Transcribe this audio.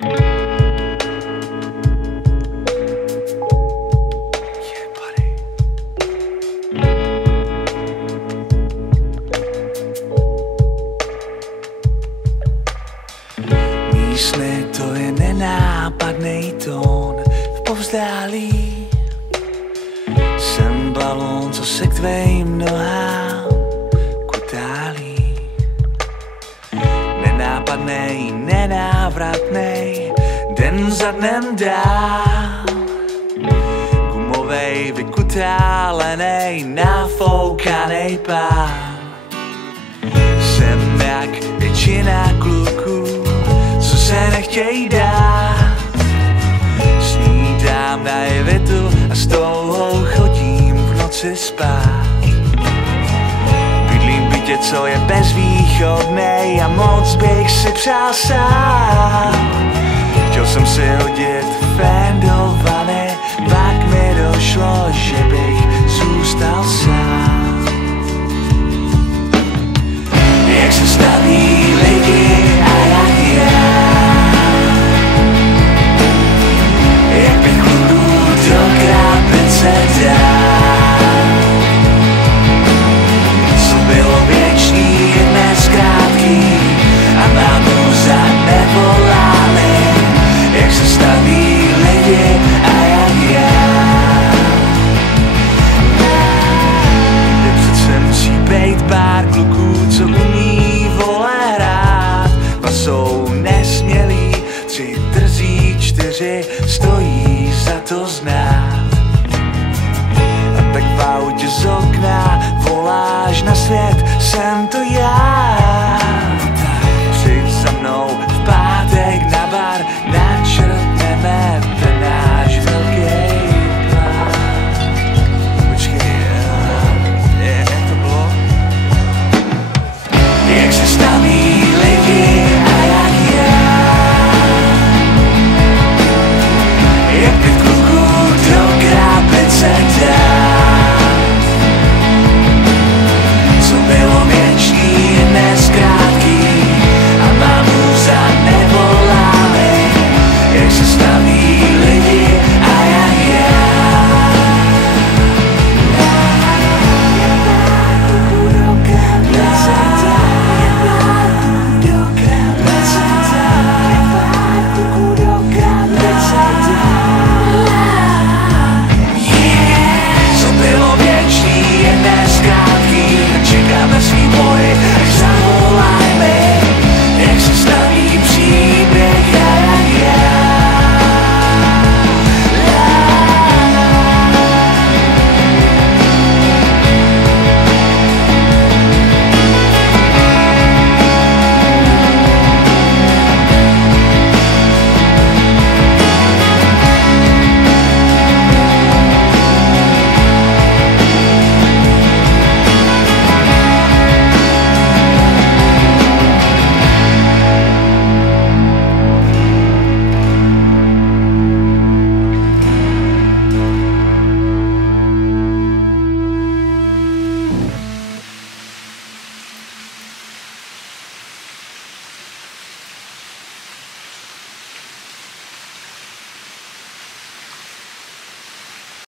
Sny, to je nenápadnej tón v povzdálí. Jsem balón, co se k tvým nohám kutálí. Nenápadnej, nenávratnej, den za dnem dál. Gumovej, vykutálenej, nafoukanej pán. Jsem jak většina kluků, co se nechtějí dát. Snídám na jevitu a s touhou chodím v noci spát. Bydlím v bytě, co je bezvýchodnej a moc bych si přál sám. Chtěl jsem si hodit fén do vany, pak mi došlo, že bych zůstal sám. Jak se staví lidi a jak já, jak bych kluku do krabice dál. Co bylo věčný, je dnes krátký a mámu za nevolali. Jak se staví lidi a jak já, kde přece musí bejt pár kluků, co umí vole hrát. Dva jsou nesmělí, 3 drzí, 4 stojí za to znát.